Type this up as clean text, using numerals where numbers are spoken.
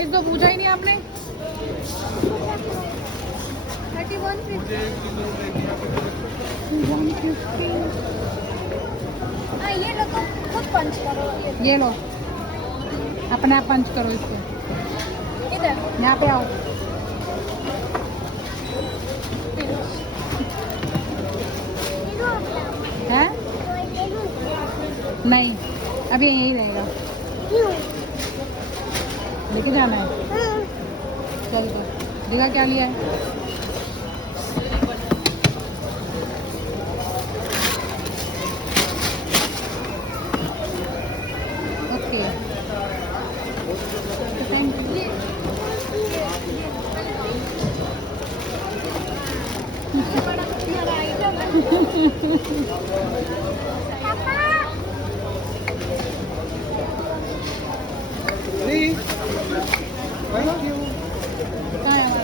प्राइस तो पूछा ही नहीं आपने। 150। हाँ ये लो, तो खुद पंच करो ये लो, अपने आप पंच करो इसको। इधर। यहाँ पे आओ। है नहीं, अभी यही रहेगा। लेके जाना है। चल तो देखा क्या लिया है। Okay Thank you. कहाँ है